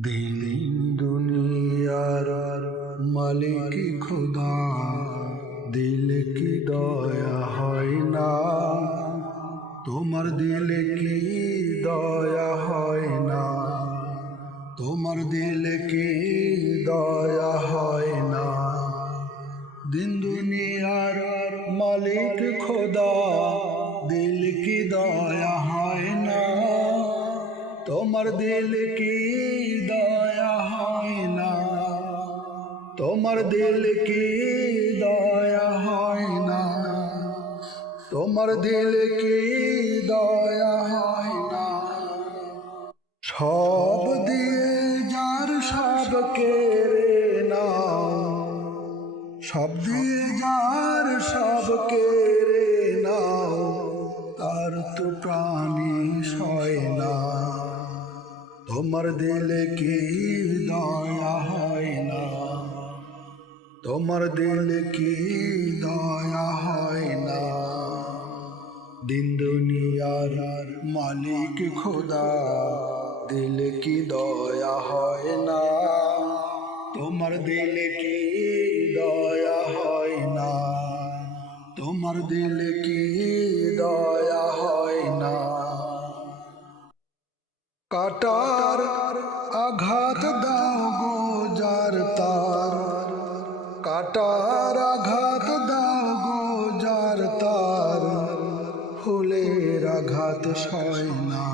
দিন দুনিয়ার মালিক খুদা, দিলে কি দয়া হয় না? তোমার দিলে কি দয়া হয় না? তোমার দিলে কি দয়া হয় না? দিন দুনিয়ার মালিক খোদা, দিল কি দয়া হয় না? তোমার দিল কি দয়া হয় না? তোমার দিল কি দয়া হয় না? তোমার দিল কি দয়া হয় না? সব দিয়ে যার সব কেড়ে নাও, সব দিয়ে যার সব কেড়ে নাও, তার তো প্রাণী সয় না। তোমার দিলে কি দয়া হয় না? তোমার দিলে কি দয়া হয় না? দিন দুনিয়ার মালিক খোদা, দিল কি দয়া হয় না? তোমার দিল কি দয়া হয় না? তোমার দিল কি দয়া হয় না? কাটার আঘাত দাও গো যার তার, কাটার আঘাত দাও গো যার তার, ফুলের আঘাত সয় না।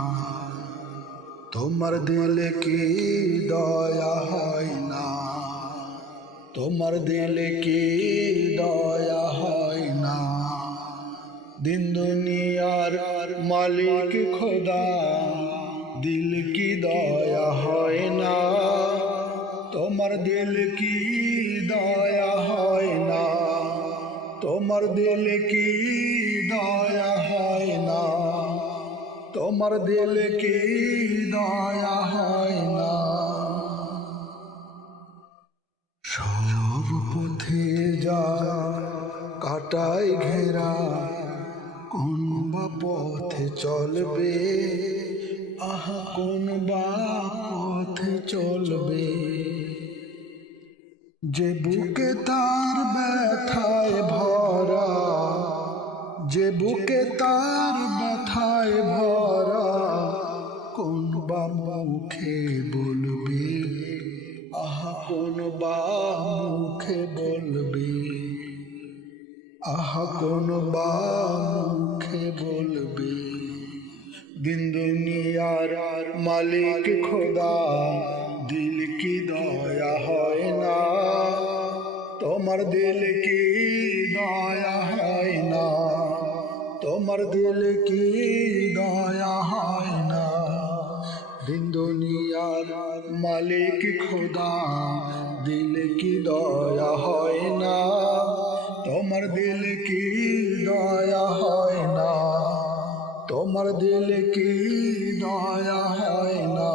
তোমার দিলে কি দয়া হয় না? তোমার দিলে কি দয়া হয় না? দিন দুনিয়ার মালিক খোদা, দিল কি দয়া হয় না? তোমার দিল কি দয়া হয় না? তোমার দিল কি দয়া হয় না? তোমার দিল কি দয়া হয় না? সব পথে যা কাটায় ঘেরা, কোন বা পথে চলবে? আহা কোন বা পথে চলবে? যে বুকে তার ব্যথায় ভরা, যে বুকে তার ব্যথায় ভরা, কোন বা মুখে বলবে? আহা কোন বা মুখে বলবে? আহা কোন বা মুখে বলবে? দিন দুনিয়ার মালিক খোদা, দিল কি দয়া হয় না? তোমার দিল কি দয়া হয় না? তোমার দিল কি দয়া হয় না? দিন দুনিয়ার মালিক খোদা, দিল কি দয়া হয় না? তোমার দিল কি দয়া হয় না? তোমার দিল কি দয়া হয় না?